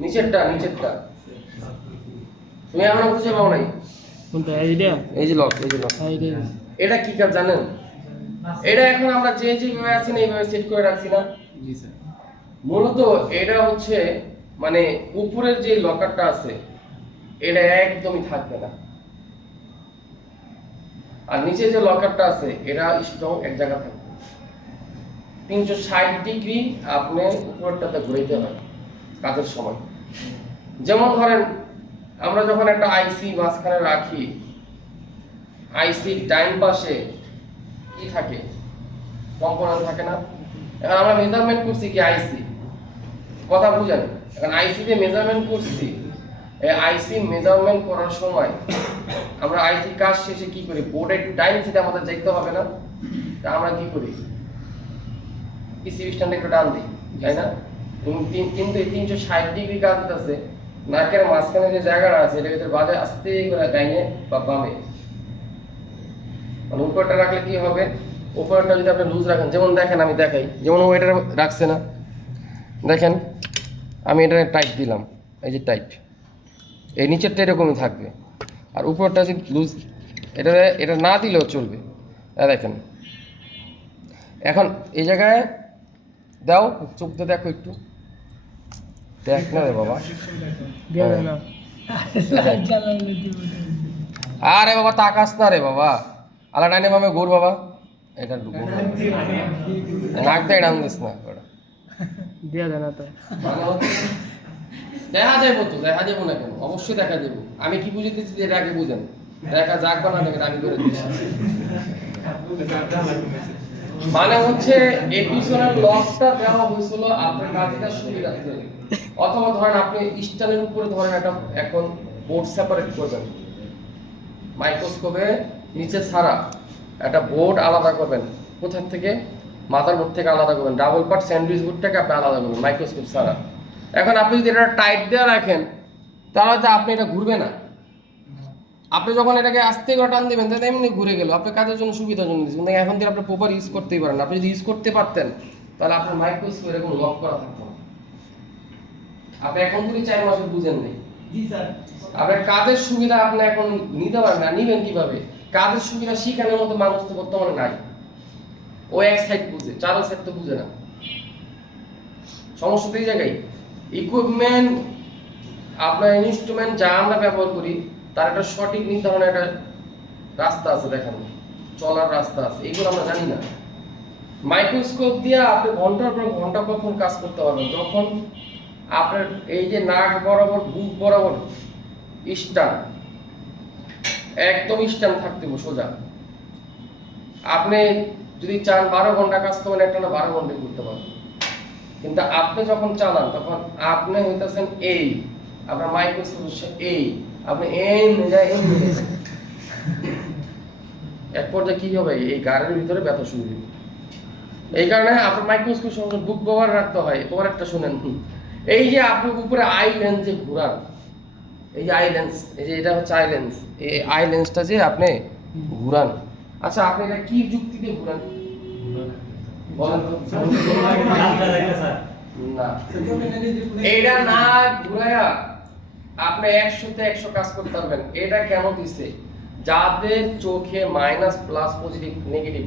নিচেরটা তুমি এখনো খুঁজে পাও নাই কোনটা? এই যে লক এটা কি কাজ জানেন? এটা এখন আমরা যেভাবে আছি না এইভাবে সেট করে রাখছি না। জি স্যার। মূলত এটা হচ্ছে মানে উপরের যে লকারটা আছে এটা একদমই থাকবে না, আর নিচে যে লকারটা আছে এটা স্ট্রং এক জায়গা থাকবে। 360 ডিগ্রি আপনি উপরটাতে ঘুরাইতে হয় কাজের সময়। যেমন ধরেন আমরা যখন একটা আইসি মাঝখানে রাখি, আইসির ডাইন পাশে কি থাকে? কম্পোনেন্ট থাকে না? এখন আমরা মেজারমেন্ট করছি কি আইসি, কথা বুঝেন। এখন আইসি তে মেজারমেন্ট করছি, এই আইসি মেজারমেন্ট করার সময় আমরা আইসি কাজ শেষে কি করি? বোর্ডের ডাইন সাইডে আমাদের যাইতে হবে না? তা আমরা কি করি? পিসিবি স্ট্যান্ডে একটু টান দিই, তাই না? কিন্তু 360 ডিগ্রি কাজ আছে, নাকের মাঝখানে যে জায়গাটা আছে এটার ভিতরে বাজে আস্তে করে ডাইনে বা বামে। মানে উপরটা রাখলে কি হবে? উপরটা যদি আপনি লুজ রাখেন, যেমন দেখেন আমি দেখাই, যেমন ও এটা রাখছে না, দেখেন আমি এটা টাইট দিলাম, এই যে টাইট, এই নিচেরটা এরকমই থাকবে, আর উপরটা যদি লুজ, এটা না দিলেও চলবে। দেখেন এখন এই জায়গায় দাও, চোখ দিয়ে দেখো একটু, দেখ না রে বাবা, আরে বাবা তাকাস না রে বাবা, আলা ডাইনে বামে ঘুর বাবা, এটা ঢুকবো নাক দিয়ে ডান দিস না, দিয়া দেনা তো দেখা যাবো তো, দেখা যাবো না কেন? অবশ্যই দেখা যাবো। আমি কি বুঝতেছি এটা আগে বুঝেন, দেখা যাক বা না দেখেন আমি করে দিচ্ছি। মানে হচ্ছে এই পিছনের লকটা দেওয়া হয়েছিল আপনার কাজটা সুবিধার্থে, অথবা ধরেন আপনি স্ট্যান্ডের উপরে ধরেন একটা এখন বোর্ড সেপারেট করবেন, মাইক্রোস্কোপে নিচে ছাড়া একটা বোর্ড আলাদা করবেন, কোথা থেকে? মাদারবোর্ড থেকে আলাদা করবেন, ডাবল পার্ট স্যান্ডউইচ বোর্ডটাকে আপনি আলাদা করবেন মাইক্রোস্কোপ ছাড়া। এখন আপনি যদি এটা টাইট দেওয়া রাখেন তাহলে তো আপনি এটা ঘুরবে না। আপনি যখন এটাকে আস্তে করে টান দেবেন তাহলে এমনি ঘুরে গেল, আপনার কাজের জন্য সুবিধার জন্য দিচ্ছেন, এখন থেকে আপনি প্রপার ইউজ করতেই পারেন। আপনি যদি ইউজ করতে পারতেন তাহলে আপনার মাইক্রোস্কোপ এরকম লক করা থাকতো না। আপনি এখন থেকে 4 মাসে বুঝেন নেই। জি স্যার। আপনার কাজের সুবিধা আপনি এখন নিতে পারেন না, নিবেন কিভাবে? কাজের সুবিধা শিখানোর মতো মানুষ তো বর্তমানে নাই। ও এক সাইড বুঝে, চারো সাইড তো বুঝে না। সমস্যা তো এই জায়গায়। ইকুইপমেন্ট, আপনার ইনস্ট্রুমেন্ট যা আমরা ব্যবহার করি তার একটা সঠিক নির্ধারণের একটা রাস্তা আছে, দেখেন চলার রাস্তা আছে, এগুলো আমরা জানি না। মাইক্রোস্কোপ দিয়ে আপনি ঘন্টার পর ঘন্টা কখন কাজ করতে পারবেন? যখন আপনার এই যে নাক বরাবর, বুক বরাবর স্ট্যান্ড, একদম স্ট্যান্ড থাকতে হবে সোজা। আপনি যদি চান 12 ঘন্টা কাজ করবেন, একটা না 12 ঘন্টা করতে পারবেন। কিন্তু আপনি যখন চালান তখন আপনি হইতেছেন এই, আপনার মাইক্রোস্কোপ এই, আপনি এক পর্যায়ে কি হবে? এই গাড়ির ভিতরে ব্যথা শুরু হবে। এই কারণে আপনার মাইক্রোস্কোপ সঙ্গে বুক ব্যবহার রাখতে হয়। এবার একটা শুনেন, এই যে আপনি উপরে আই লেন্স যে ঘুরান, এই যে আই লেন্স, এই যে এটা হচ্ছে আই লেন্স, এই আই লেন্সটা যে আপনি ঘুরান, আচ্ছা আপনি এটা কি যুক্তিতে ঘুরান বলেন তো? না, এইটা না ঘুরায়া আপনি 100তে 100 কাজ করতে পারবেন। এটা কেন দিছে? যাদের চোখে মাইনাস প্লাস পজিটিভ নেগেটিভ,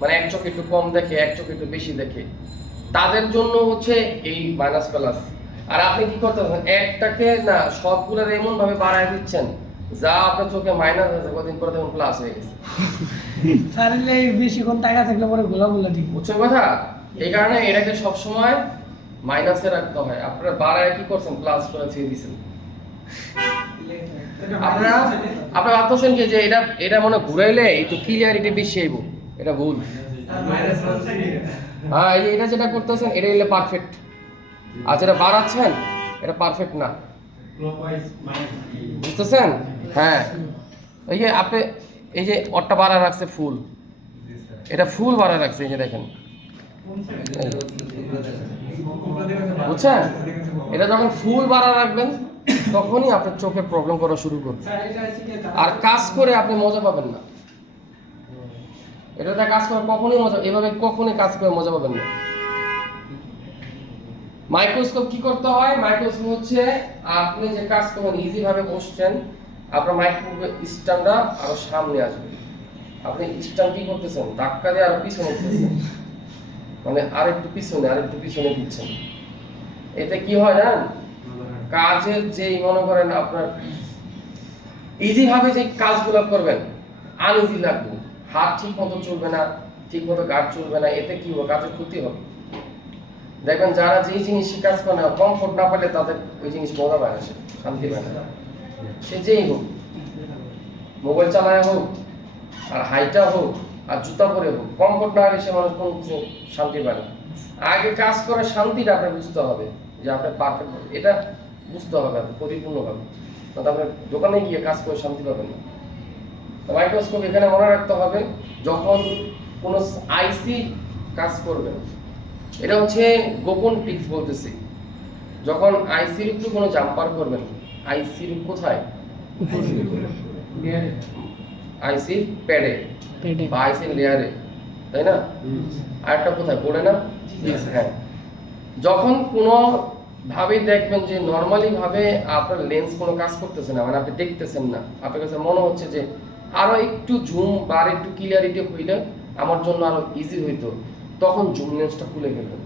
মানে এক চোখ একটু কম দেখে, এক চোখ একটু বেশি দেখে, তাদের জন্য হচ্ছে এই মাইনাস প্লাস। আর আপনি কি করতেছেন? একটাকে না সবগুলোর এমন ভাবে বাড়ায় দিচ্ছেন যা আপনার চোখে মাইনাস আছে, কদিন পরে তখন প্লাস হয়ে গেছে। সারলে বেশিক্ষণ টাকা থাকলে পরে গোলাগুলা ঠিক বুঝছেন কথা? এই কারণে এটাকে সবসময় মাইনাসে রাখতে হয়। আপনারা বাড়ায় কি করছেন? প্লাস করে ছেড়ে দিচ্ছেন। আপনারা ভাবতেছেন কি যে এটা মনে ঘুরাইলে একটু ক্লিয়ারিটি বেশি আইব, এটা ভুল। হ্যাঁ, এই যে এটা যেটা করতেছেন এটা হইলে পারফেক্ট, আর যেটা বাড়াচ্ছেন এটা পারফেক্ট না, বুঝতেছেন? হ্যাঁ, এই যে আপনি এই যে অটটা বাড়া রাখছে ফুল, এটা ফুল বাড়া রাখছে, এই যে দেখেন, বুঝছেন? এটা যখন ফুল বাড়া রাখবেন তখনই আপনার চোখে প্রবলেম করা শুরু করবে, আর কাজ করে আপনি মজা পাবেন না। এটাতে কাজ করে কখনোই মজা, এভাবে কখনোই কাজ করে মজা পাবেন না। মাইক্রোস্কোপ কি করতে হয়? মাইক্রোস্কোপ হচ্ছে আপনি যে কাজ করবেন ইজি ভাবে বসছেন, আপনার মাইক্রোস্কোপ স্ট্যান্ডটা আরো সামনে আসবে, আপনি স্ট্যান্ড কি করতেছেন ধাক্কা দিয়ে আরো পিছনে দিচ্ছেন, মানে আরেকটু পিছনে দিচ্ছেন। এতে কি হয় জানেন, কাজের যেই মনে করেন আপনার ইজি ভাবে যে কাজগুলো করবেন আনইজি লাগবে, হাত ঠিক মতো চলবে না, ঠিক মতো গার্ড চলবে না, এতে কি হবে, কাজের ক্ষতি হবে। দেখবেন যারা যেই জিনিস কাজ করে না, কমফোর্ট না পেলে তাদের ওই জিনিস মজা পায় না, শান্তি পায় না। সে যেই হোক, মোবাইল চালায় হোক আর হাইটা হোক আর জুতা পরে হোক, কমফোর্ট না হলে সে মানুষ কোনো কিছু শান্তি পায় না। আগে কাজ করে শান্তিটা আপনার বুঝতে হবে, যে আপনার পারফেক্ট এটা বুঝতে হবে পরিপূর্ণভাবে, তারপরে দোকানে গিয়ে কাজ করে শান্তি পাবেন না। তো মাইক্রোস্কোপ এখানে মনে রাখতে হবে, যখন কোনো আইসি কাজ করবেন, এটা হচ্ছে গোপন টিপস বলতেছি, যখন আইসির একটু কোনো জাম্পার করবেন, আইসির কোথায়, আইসির প্যাডে বা আইসির লেয়ারে, তাই না? আর একটা কোথায় পড়ে না? হ্যাঁ, যখন কোনো ভাবে দেখবেন যে নরমালি ভাবে আপনার লেন্স কোনো কাজ করতেছে না, মানে আপনি দেখতেছেন না, আপনার কাছে মনে হচ্ছে যে আরো একটু জুম বা আর একটু ক্লিয়ারিটি হইলে আমার জন্য আরো ইজি হইতো, তখন জুম লেন্সটা খুলে ফেলবেন।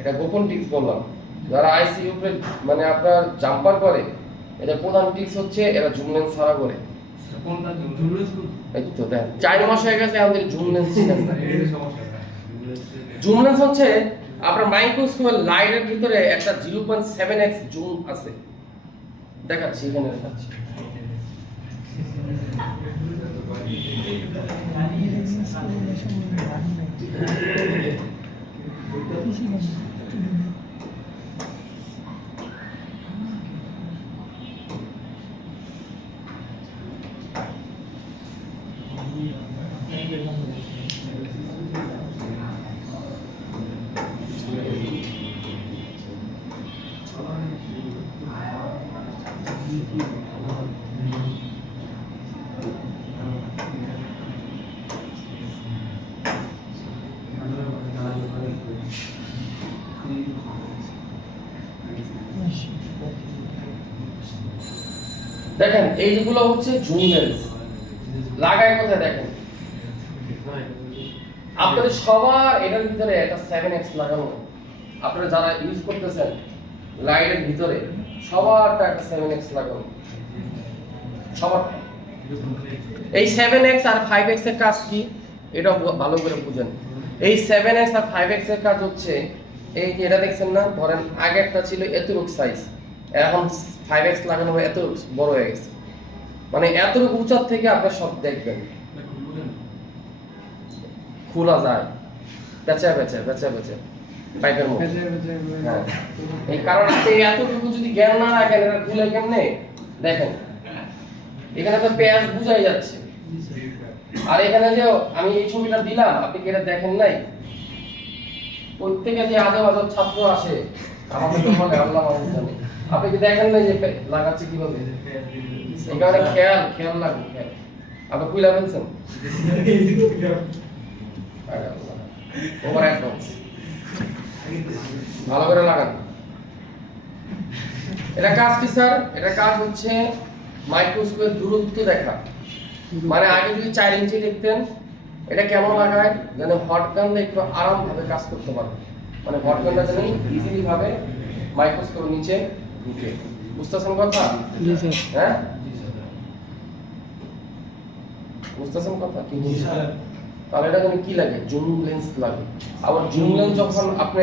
এটা গোপন টিপস বললাম। যারা আইসি উপরে মানে আপনার জাম্পার করে, এটা প্রধান টিপস হচ্ছে এরা জুম লেন্স ছাড়া করে। এই তো দেখ 4 মাস হয়ে গেছে আমাদের জুম লেন্স ছিলেন না। জুম লেন্স হচ্ছে আপনার মাইক্রোস্কোপের লাইটের ভিতরে একটা 0.7x জুম আছে, দেখাচ্ছি এখানে দেখাচ্ছি। দেখেন এইগুলো হচ্ছে জুম লেন্স, লাগায় কোথায় দেখেন, আপনাদের সবার এটার ভিতরে একটা 7x লাগানো, আপনারা যারা ইউজ করতেছেন লাইটের ভিতরে সবারটা একটা 7x লাগানো, সবার। এই 7x আর 5x এর কাজ কি এটা ভালো করে বুঝেন। এই 7x আর 5x এর কাজ হচ্ছে, এই যে এটা দেখছেন না, ধরেন আগে একটা ছিল এতটুকু সাইজ, এখন 5x লাগানো হয়ে এত বড় হয়ে গেছে, মানে এতটুকু উঁচার থেকে আপনারা সব দেখবেন, খোলা যায় বেচা পাইপের মতো। হ্যাঁ, এই কারণ আপনি এতটুকু যদি জ্ঞান না রাখেন, এটা খুলে কেমনে দেখেন, এখানে তো পেঁয়াজ বুঝাই যাচ্ছে, আর এখানে যে আমি এই ছবিটা দিলাম আপনি কি এটা দেখেন নাই? প্রত্যেকে যে আজব ছাত্র আসে আমাকে তো বলে আল্লাহ মাহবুব জানে, আপনি কি দেখেন নাই যে লাগাচ্ছে কিভাবে? এখানে খেয়াল লাগবে, খেয়াল আপনি কুইলা ফেলছেন ওভার অ্যাডভান্স, ভালো করে লাগান। এটা কাজ কি স্যার? এটা কাজ হচ্ছে মাইক্রোস্কোপের দূরত্ব দেখা, মানে আগে যদি 4 ইঞ্চি দেখতেন, এটা কেমন লাগায় যেন হট গান দিয়ে একটু আরাম ভাবে কাজ করতে পারবে, মানে হট গানটা যেন ইজিলি ভাবে মাইক্রোস্কোপের নিচে ঢুকে। বুঝতেছেন কথা? জি স্যার। হ্যাঁ, বুঝতেছেন কথা কি বুঝছেন? তাহলে এটা যেন কি লাগে, জুম লেন্স লাগে। আবার জুম লেন্স যখন আপনি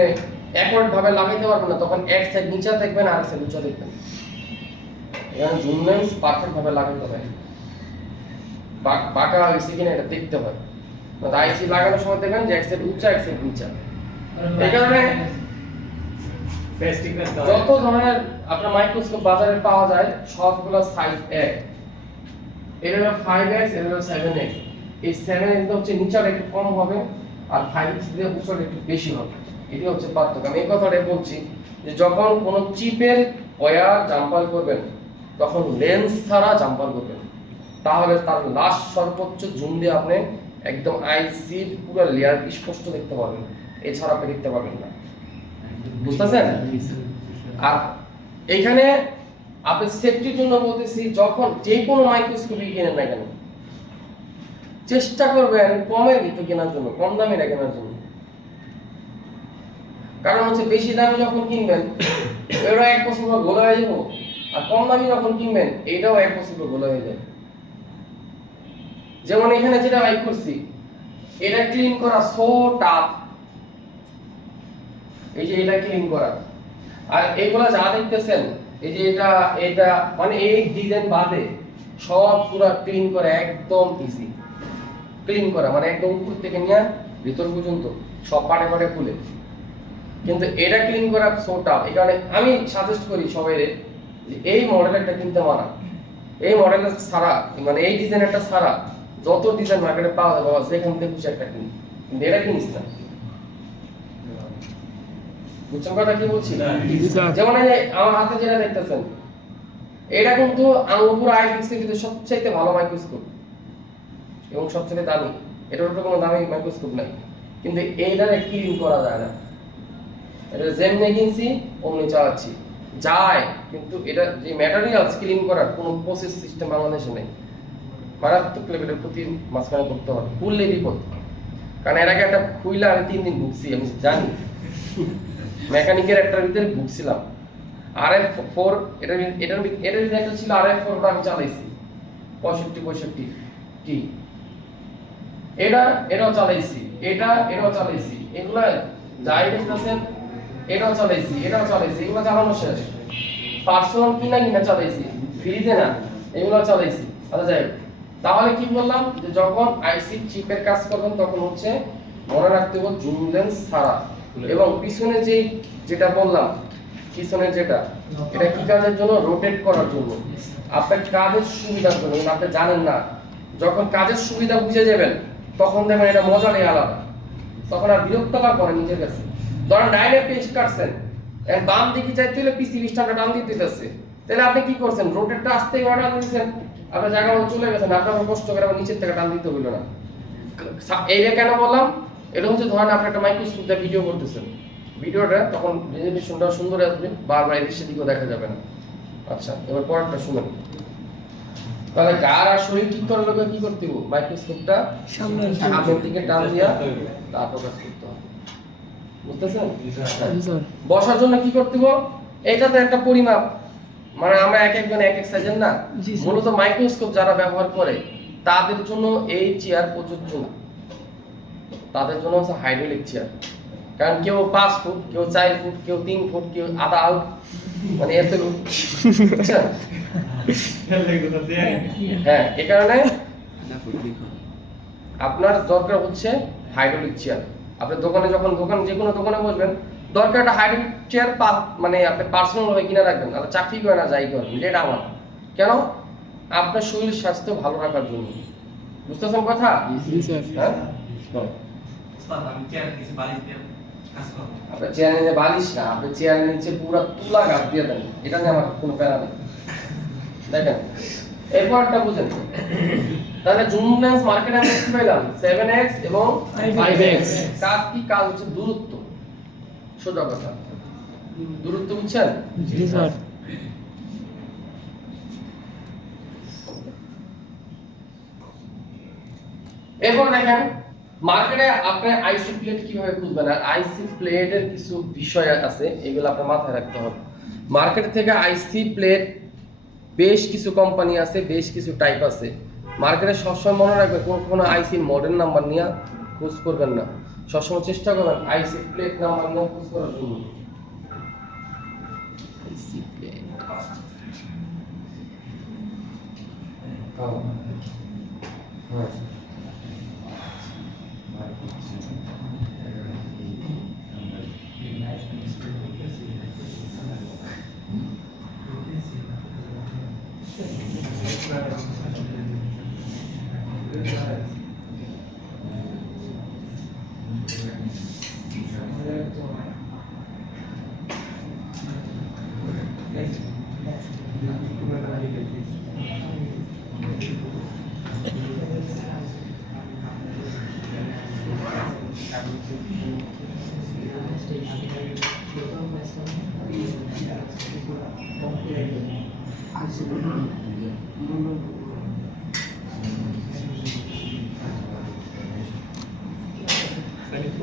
অ্যাকুরেট ভাবে লাগাইতে পারবেন না, তখন এক সাইড নিচে দেখবেন আর এক সাইড উঁচা দেখবেন। এখানে জুম লেন্স পারফেক্ট ভাবে লাগাতে হয়, বাঁকা হয়েছে কিনা এটা দেখতে হয়। মানে আইসি লাগানোর সময় দেখবেন যে এক সাইড উঁচা এক সাইড নিচা। এই কারণে যত ধরনের আপনার মাইক্রোস্কোপ বাজারে পাওয়া যায় সবগুলো সাইজ এক। এর হলো 5x, এর হলো 7x। এই 7x হচ্ছে নিচটা একটু কম হবে আর 5x দিয়ে উপরটা একটু বেশি হবে, এটি হচ্ছে পার্থক্য। আমি এই কথাটাই বলছি যে যখন কোনো চিপের ওয়্যার জাম্পার করবেন তখন লেন্স ছাড়া জাম্পার করবেন, তাহলে তার লাস্ট সর্বোচ্চ জুম দিয়ে আপনি একদম আইসির পুরো লেয়ার স্পষ্ট দেখতে পাবেন, এছাড়া আপনি দেখতে পাবেন না। বুঝতেছেন? আর এইখানে আপনি সেফটির জন্য বলতেছি, যখন যে কোনো মাইক্রোস্কোপি কিনেন না কেন, চেষ্টা করবেন কমের ভিতরে কেনার জন্য, কম দামে কেনার জন্য। কারণ হচ্ছে বেশি দামে যখন কিনবেন এটাও 1 বছর পর গোলা হয়ে যাবো, আর কম দামে যখন কিনবেন এইটাও 1 বছর পর গোলা হয়ে যাবে। যেমন এখানে যেটা বাইক করছি, এটা ক্লিন করা সো টাফ, এই যে এটা ক্লিন করা। আর এইগুলা যা দেখতেছেন, এই যে এটা মানে এই ডিজাইন বাদে সব পুরো ক্লিন করা একদম ইজি। ক্লিন করা মানে একদম উপর থেকে নিয়ে ভিতর পর্যন্ত সব পাটে পাটে খুলে। কিন্তু এটা ক্লিন করা সো টাফ, এই কারণে আমি সাজেস্ট করি সবাইরে যে এই মডেলটা কিনতে মানা। এই মডেলের ছাড়া মানে এই ডিজাইনটা ছাড়া যত ডিজাইন মার্কেটে পাওয়া যাবে বাবা যেখান থেকে খুশি একটা কিনি, কিন্তু এটা কিনিস না। বুঝছেন কথা কি বলছি? যেমন এই যে আমার হাতে যেটা দেখতেছেন, এটা কিন্তু আঙ্গুর আইফিক্সের ভিতরে সবচেয়ে ভালো মাইক্রোস্কোপ এবং সবচেয়ে দামি। এটার উপরে কোনো দামি মাইক্রোস্কোপ নাই, কিন্তু এইটারে ক্লিন করা যায় না। এটা যেমনি কিনছি অমনি চালাচ্ছি যায়, কিন্তু এটা যে ম্যাটেরিয়াল ক্লিন করার কোনো প্রসেস সিস্টেম বাংলাদেশে নেই। মারাত্মক লেভেলের ক্ষতি মাঝখানে করতে হবে, খুললে বিপদ। কারণ এর আগে একটা খুইলা আমি 3 দিন ভুগছি, আমি জানি। মেকানিকের একটার ভিতরে ভুগছিলাম। RF4 এটার ভিতরে একটা ছিল RF4, ওটা আমি চালাইছি 65 টি। এটাও চালাইছি, এটাও চালাইছি, এগুলা যাই দেখতেছেন এটাও চালাইছি, এগুলো চালানো শেষ। পার্সোনাল কিনা চালাইছি, ফ্রিজে না, এগুলো চালাইছি। আচ্ছা যাই হোক, তাহলে কি বললাম যে যখন আইসি চিপের কাজ করবেন তখন হচ্ছে মনে রাখতে হবে জুম লেন্স ছাড়া। এবং পিছনে যেটা বললাম, পিছনের যেটা, এটা কি কাজের জন্য? রোটেট করার জন্য, আপনার কাজের সুবিধার জন্য। আপনি জানেন না, যখন কাজের সুবিধা বুঝে যাবেন তখন দেখবেন এটা মজাটাই আলাদা, তখন আর বিরক্তকর করে নিজের কাছে। ধরেন ডাইনে পেজ কাটছেন, বাম দিকে চাইতে হলে পিসি 20 টান দিতে দিতেছে, তাহলে আপনি কি করছেন? রোটেটটা আস্তে করে টান দিয়েছেন, আপনার জায়গা মতো চলে গেছেন, আপনার কষ্ট করে আবার নিচের থেকে টান দিতে হইলো না। এইটা কেন বললাম? এটা হচ্ছে ধরেন আপনি একটা মাইক্রোস্কোপ দিয়ে ভিডিও করতেছেন, ভিডিওটা তখন রেজলিউশনটা সুন্দর আসবে, বারবার এদিক সেদিকেও দেখা যাবে না। আচ্ছা, এবার পরেরটা শুনুন। তাহলে গার আর শরীর ঠিক করার লোকে কি করতে হবে? মাইক্রোস্কোপটা সামনের দিকে টান দিয়া তারপর কাজ করতে হবে। বুঝতেছেন? বসার জন্য কি করতে হবে? এইটাতে একটা পরিমাপ, মানে আমরা এক একজন এক এক সাইজের না, মূলত মাইক্রোস্কোপ যারা ব্যবহার করে তাদের জন্য এই চেয়ার প্রযোজ্য না। তাদের জন্য হচ্ছে হাইড্রোলিক চেয়ার। কারণ কেউ 5 ফুট, কেউ 4 ফুট, কেউ 3 ফুট, কেউ আধা আউট, মানে এত বুঝছেন? হ্যাঁ, এই কারণে আপনার দরকার হচ্ছে হাইড্রোলিক চেয়ার। আপনি দোকানে যখন যে কোনো দোকানে বসবেন, দরকার একটা হাইড্রোলিক চেয়ার, মানে আপনি পার্সোনাল ভাবে কিনে রাখবেন, তাহলে চাকরি করে না যাই করেন, এটা আমার কেন? আপনার শরীর স্বাস্থ্য ভালো রাখার জন্য। বুঝতেছেন কথা? হ্যাঁ, আপনার চেয়ারের নিচে বালিশ না, আপনার চেয়ারের নিচে পুরো তুলা গাছ দিয়ে দেন, এটা নিয়ে আমার কোনো প্যারা নেই। দেখেন এরপর একটা বুঝেন, তাহলে জুম লেন্স মার্কেটে আমরা কি পেলাম? 7x এবং 5x। কাজ কি? কাজ হচ্ছে দূরত্ব, সোজা কথা, দূরত্ব। বুঝছেন? জি স্যার। এরপর দেখেন মার্কেটে আপনি আইসি প্লেট কিভাবে খুঁজবেন, আর আইসি প্লেটের কিছু বিষয় আছে, এগুলো আপনার মাথায় রাখতে হবে। মার্কেট থেকে আইসি প্লেট বেশ কিছু কোম্পানি আছে, বেশ কিছু টাইপ আছে। মার্কেটে সবসময় মনে রাখবেন কোনো আইসির মডেল নাম্বার নিয়ে খোঁজ করবেন না, সবসময় চেষ্টা করবেন আইসি প্লেট নাম্বার নিয়ে খোঁজ করার জন্য। আইসি প্লেট হ্যাঁ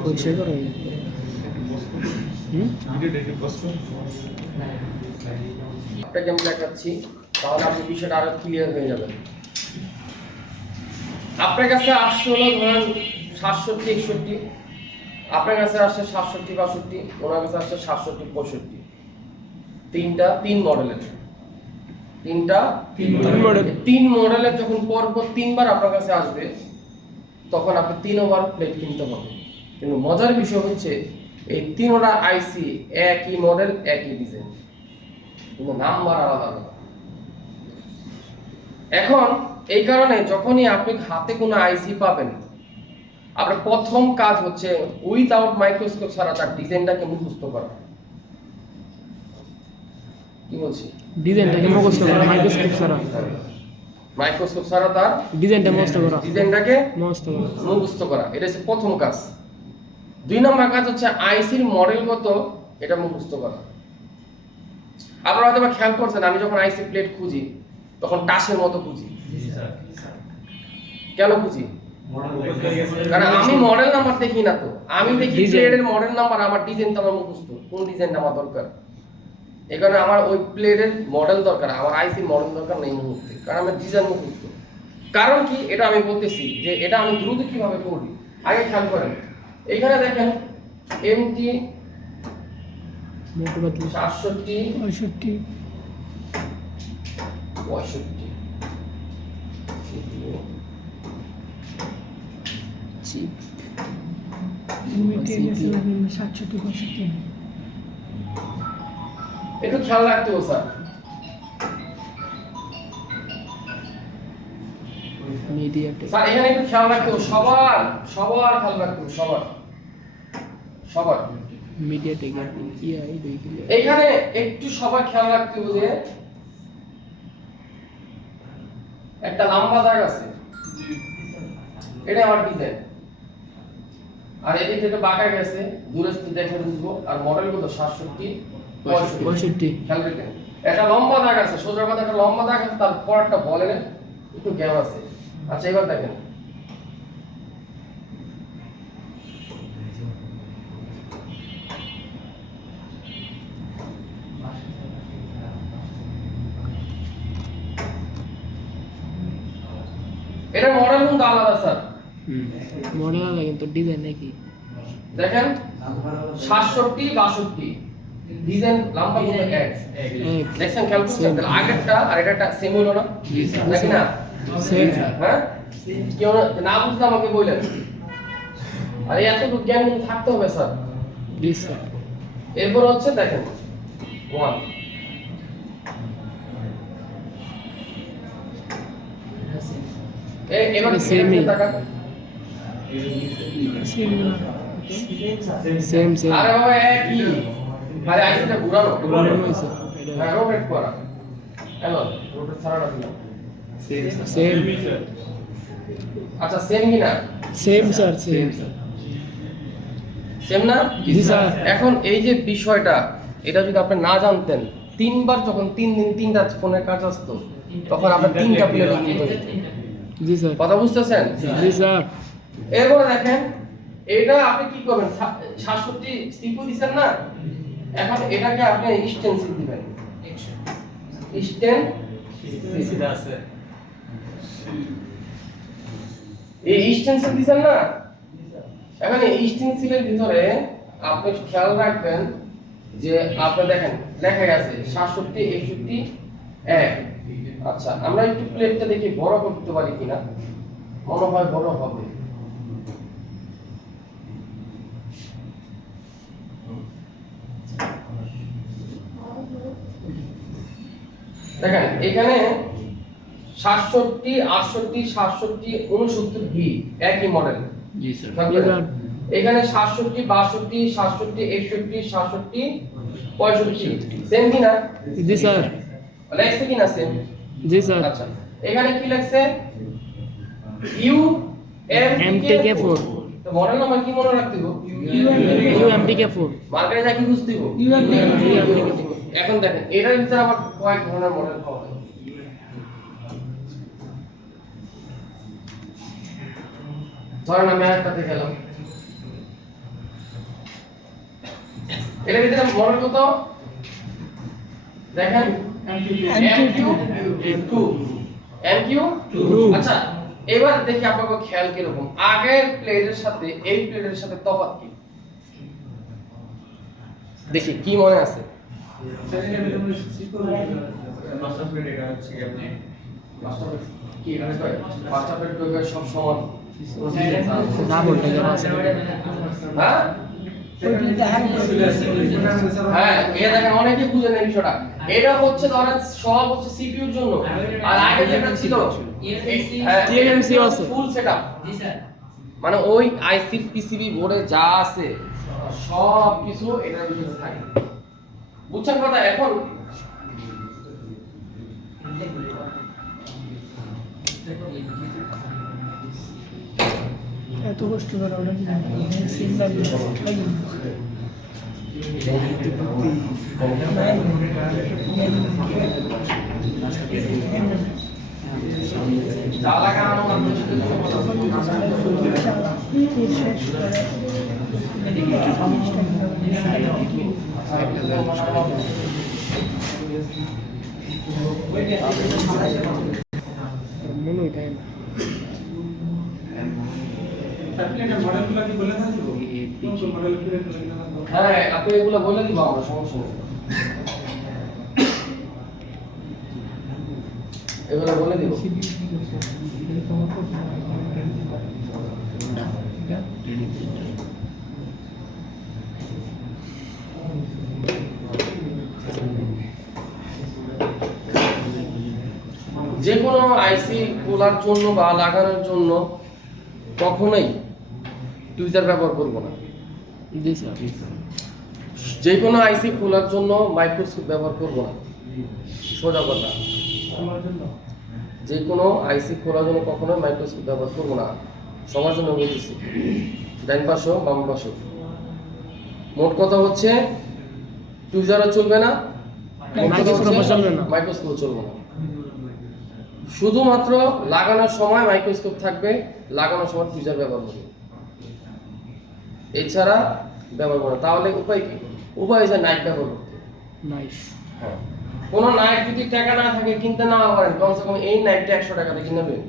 পরিচয় করো আপনাকে আমি দেখাচ্ছি, তাহলে আপনি বিষয়টা আরো ক্লিয়ার হয়ে যাবেন। আপনার কাছে আসছে হলো ধরেন 67 61, আপনার কাছে আসছে 67 62, ওনার কাছে আসছে 67 65। তিন মডেলের তিন মডেলের যখন পরপর তিনবার আপনার কাছে আসবে, তখন আপনি 3 ওভার প্লেট কিনতে হবে। কিন্তু মজার বিষয় হচ্ছে এই তিনটা আইসি একই মডেল একই ডিজাইন, কিন্তু নাম্বার আলাদা আলাদা। এখন এই কারণে যখনই আপনি হাতে কোনো আইসি পাবেন, আপনার প্রথম কাজ হচ্ছে উইদাউট মাইক্রোস্কোপ ছাড়া তার ডিজাইনটাকে মুখস্থ করা। কি বলছি? ডিজাইনটাকে মুখস্থ করা, মাইক্রোস্কোপ ছাড়া মাইক্রোস্কোপ ছাড়া তার ডিজাইনটা মুখস্থ করা, ডিজাইনটাকে মুখস্থ করা। মুখস্থ করা, এটা হচ্ছে প্রথম কাজ। 2 নম্বর কাজ হচ্ছে আইসির মডেল কত এটা মুখস্থ করা। আপনারা হয়তো খেয়াল করছেন, আমি যখন আইসি প্লেট খুঁজি তখন টাসের মতো খুঁজি। কেন খুঁজি? কারণ আমি মডেল নাম্বার দেখি না, তো আমি দেখি প্লেটের মডেল নাম্বার, আমার ডিজাইন তো আমার মুখস্থ, কোন ডিজাইনটা আমার দরকার। এই কারণে আমার ওই প্লেটের মডেল দরকার, আমার আইসির মডেল দরকার নেই মুহূর্তে, কারণ আমার ডিজাইন মুখস্থ। কারণ কি এটা আমি বলতেছি যে এটা আমি দ্রুত কিভাবে করি। আগে খেয়াল করেন, এইখানে দেখেন এমটি 67 65 65 চিপ লিমিটেড আছে না 67 65। একটু খেয়াল রাখতে হবে স্যার। মিডিয়াটেক স্যার এখানে একটু খেয়াল রাখতে হবে, সবার খেয়াল রাখতে হবে, সবার মিডিয়াটেক ইআই দুইগুলো। এখানে একটু সবার খেয়াল রাখতে হবে যে একটা লম্বা দাগ আছে, এটা আমার ডিজাইন, আর এদিক থেকে বাঁকা গেছে, দূরে থেকে দেখে বুঝবো। আর মডেল কত 67 65। খেয়াল রাখেন, একটা লম্বা দাগ আছে, সোজা কথা একটা লম্বা দাগ আছে, তার পরটা বলেন একটু গ্যাপ আছে। আচ্ছা এবার দেখেন, এটা মডেল কিন্তু আলাদা স্যার। মডেল আলাদা কিন্তু ডিজাইন একই। দেখেন 67 62 ডিজাইন লম্বা কত এক। দেখছেন খেয়াল করছেন? তাহলে আগেরটা আর এটা সেম হলো না, নাকি না? সেম। হ্যাঁ, কেউ না বুঝলে আমাকে বললেন। আর এতটুকু জ্ঞান কিন্তু থাকতে হবে স্যার। জি স্যার। এরপর হচ্ছে দেখেন 1 এবার সেমই। Same same. আরে বাবা একই, আরে আইসিটা ঘুরানো হইছে হ্যাঁ, রোটেট করা। হ্যালো, রোটেট ছাড়াটা দিলাম। সেম। আচ্ছা সেম কি না? Same sir same. সেম না? জি স্যার। এখন এই যে বিষয়টা, এটা যদি আপনি না জানতেন, তিনবার যখন 3 দিন 3টা ফোনের কাজ আসতো, তখন আপনার 3টা প্লেট কিনতে হতো। জি স্যার। কথা বুঝতেছেন? জি স্যার। এরপরে দেখেন, এটা আপনি কি করবেন? 67 সিপু দিবেন না, এখন এটাকে আপনি এক্সটেনসিভ দিবেন। এক্সটেনসিভ আছে, এই এক্সটেনসিভ দিবেন না। এখন এই এক্সটেনসিভের ভিতরে আপনি খেয়াল রাখবেন যে আপনি দেখেন লেখা আছে 67 61 1। আচ্ছা আমরা একটু প্লেটটা দেখি বড় করতে পারি কিনা, মনে হয় বড় হবে। দেখেন এখানে 67 68 67 69 ভি একই মডেল। জি স্যার। এখানে 67 62 67 61 67 65 সেম কি না? জি স্যার। লেখছে কি না সেম? জি স্যার। আচ্ছা এখানে কি লেখছে? ইউ এম কে 4 তো মডেল নাম্বার কি মনে রাখতে গো? UMPK4 মার্কেটে যা কি বুঝতে গো? এখন দেখেন এটার ভিতরে আবার কয়েক ধরনের মডেল পাওয়া যায়। ধরেন আমি আরেকটাতে গেলাম, এটার ভিতরে মডেল কত দেখেন? MQ2। আচ্ছা এবার দেখি আপনাকে খেয়াল কিরকম, আগের প্লেটের সাথে এই প্লেটের সাথে তফাৎ কি দেখি, কি মনে আছে? কি এখানে কয় পাঁচটা প্লেট কয় সব সমান? না বলতে গেলে আছে হ্যাঁ হ্যাঁ, এটা দেখেন অনেকে বুঝেন এই বিষয়টা। এটা হচ্ছে ধরেন সব হচ্ছে সিপিইউর জন্য, আর আগে যেটা ছিল TMMC আছে ফুল সেটআপ। জি স্যার, মানে ওই আইসি পিসিবি বোর্ডে যা আছে সব কিছু এটার ভিতরে থাকে। বুঝছেন কথা? এখন এত কষ্ট করে ওরা সিগন্যাল যা লাগানো মনে হয় না হ্যাঁ, আপনি এগুলো বলে দিব আমরা, সমস্যা নেই। এগুলো বলে দিব। যে কোনো আইসি খোলার জন্য বা লাগানোর জন্য কখনোই টুইজার ব্যবহার করব না। জি স্যার যে কোনো আইসি খোলার জন্য মাইক্রোস্কোপ ব্যবহার করব না, সোজা কথা। যে কোনো আইসি খোলার জন্য কখনোই মাইক্রোস্কোপ ব্যবহার করব না, সবার জন্য বলতেছি, ডান পাশে বাম পাশে। মোট কথা হচ্ছে টুইজারও চলবে না, মাইক্রোস্কোপ চলবে না। শুধুমাত্র লাগানোর সময় মাইক্রোস্কোপ থাকবে, লাগানোর সময় টুইজার ব্যবহার করবে, এছাড়া ব্যবহার করে। তাহলে উপায় কি? উপায় হচ্ছে নাইট ব্যবহার করতে। নাইস হ্যাঁ, কোনো নাইট যদি টাকা না থাকে কিনতে না পারেন, কমসে কম এই নাইটটা 100 টাকাতে কিনে নেবেন।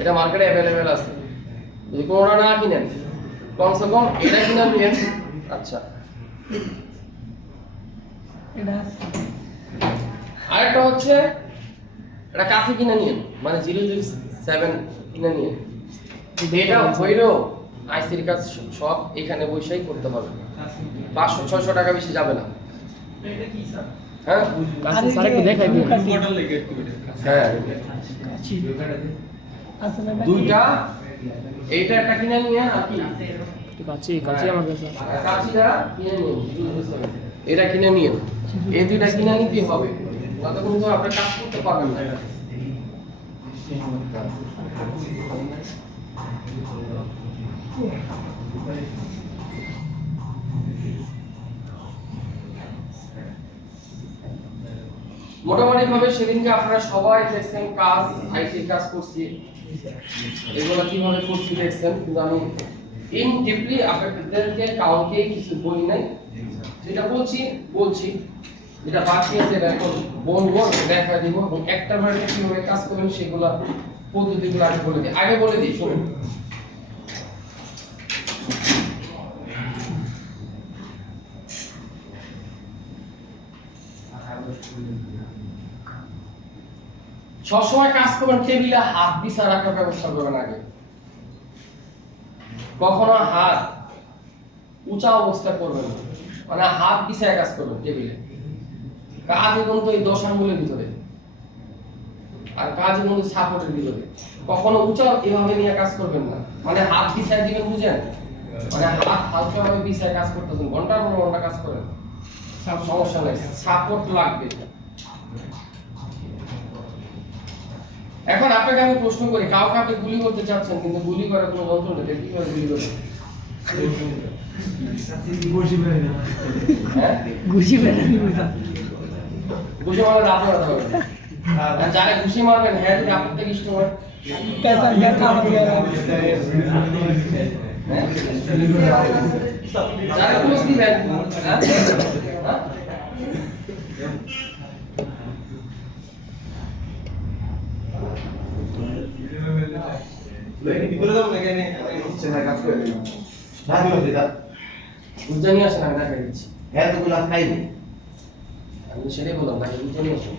এটা মার্কেটে অ্যাভেলেবেল আছে। যদি কোনোটা না কিনেন, কমসে কম এটা কিনে নেবেন। আচ্ছা, এটা আরেকটা হচ্ছে এটা কাছে কিনে নিন, মানে 007 কিনে নিন। এটা হইলো আইসির কাজ সব এখানে বসেই করতে পারবেন, 500-600 টাকা বেশি যাবে না। হ্যাঁ কাছে স্যার একটু দেখাই দিন হ্যাঁ, আসলে দুইটা, এইটা একটা কিনে নিয়ে আর কি কাছে কাছে আমার কাছে কাছিটা কিনে নিন, 007 এটা কিনে নিন। এই দুইটা কিনে নিতে হবে, নয়তো কিন্তু আপনি কাজ করতে পারবেন না। মোটামুটি ভাবে সেদিনকে আপনারা সবাই দেখছেন কাজ, আইসি কাজ করছি, এগুলো কিভাবে করছি দেখছেন, কিন্তু আমি ইন ডিপলি আপনাদেরকে কাউকে কিছু বলি নাই, যেটা বলছি যেটা বাকি আছে এটা এখন বলবো, দেখা দিব, এবং একটা বারে কিভাবে কাজ করবেন সেগুলা পদ্ধতিগুলো আগে বলে দিই শুনুন। সবসময় কাজ করবেন টেবিলে হাত বিছা রাখার ব্যবস্থা করবেন আগে। কখনো হাত উঁচা অবস্থা করবেন না, মানে হাত বিছায় কাজ করবেন টেবিলে। কাজ কিন্তু এই 10 আঙ্গুলের ভিতরে, আর কাজ কিন্তু সাপোর্টের ভিতরে। কখনো উঁচা এভাবে নিয়ে কাজ করবেন না, মানে হাত বিছায় দিবেন, বুঝেন? মানে হাত হালকা ভাবে বিছায় কাজ করতেছেন, ঘন্টার পর ঘন্টা কাজ করেন, সমস্যা নেই, সাপোর্ট লাগবে। এখন আপনাকে আমি প্রশ্ন করি, কাউকে আপনি গুলি করতে চাচ্ছেন কিন্তু গুলি করার কোনো যন্ত্র নেই, কিভাবে গুলি করবেন? হ্যাঁ, ঘুষি মেরে দিবে স্যার। ঘুষি মারলে আপনি মারতে পারবেন। আর যারা ঘুষি মারবেন হ্যাঁ যদি আপনার থেকে ইষ্ট হয়, कैसा देखा हो गया হ্যাঁ? যারা ঘুষ দিবেন, হ্যাঁ? হ্যাঁ? বুঝে নিয়ে আসেন, আমি দেখাই দিচ্ছি। আমি তো সেটাই বললাম, তাকে বুঝে নিয়ে আসেন।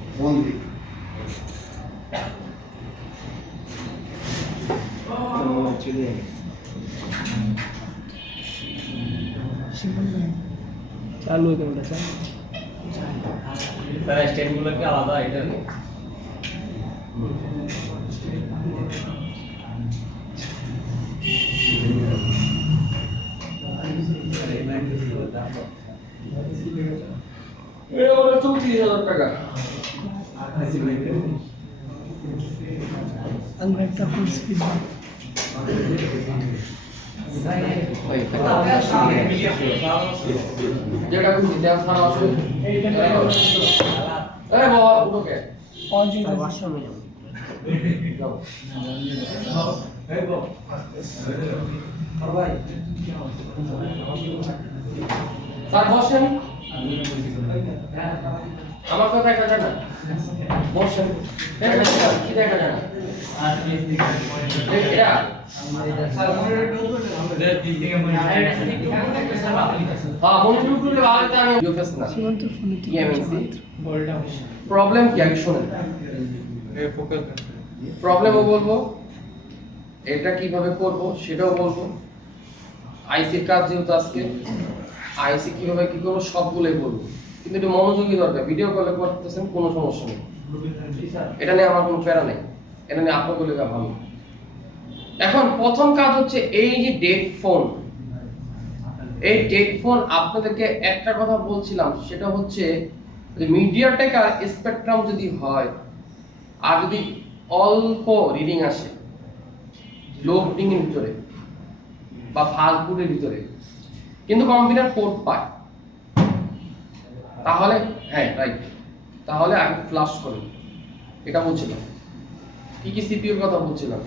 চালু হয়ে গেল স্যার। এটা হলো 34,000 টাকা। আমরা একটা কোর্স ফিস যেটা খুশি দেওয়া ছাড়া আসলে এই বাবা উঠোকে कौन सी স্যার क्लास বাসা আমি যাবো। যাও। স্যার বসেন, আমার তো দেখা যায় না, বসেন। দেখা যায় না, কি দেখা যায় না? এটা হ্যাঁ মনিটর টুলে আলাদা আমি ইউফেস না सीमांत फोन EMC প্রবলেম কি আগে শুনুন। প্রবলেমও বলবো, এটা কিভাবে করব সেটাও বলবো, আইসির কাজ যেহেতু আজকে আইসি কিভাবে কি করবো সবগুলোই বলবো, কিন্তু একটু মনোযোগী দরকার। ভিডিও কলে করতেছেন কোনো সমস্যা নেই, এটা নিয়ে আমার কোনো প্যারা নেই, এটা নিয়ে আপনার বলে ভালো। এখন প্রথম কাজ হচ্ছে এই যে ডেট ফোন, এই ডেট ফোন আপনাদেরকে একটা কথা বলছিলাম, সেটা হচ্ছে যে মিডিয়াটেক আর স্পেকট্রাম যদি হয় আর যদি অল্প রিডিং আসে লো রিডিং এর ভিতরে বা ফালতুর ভিতরে কিন্তু কম্পিউটার কোড পায়, তাহলে হ্যাঁ রাইট, তাহলে আগে ফ্লাশ করুন। এটা বলছিলাম কি কি সিপিইউর কথা বলছিলাম,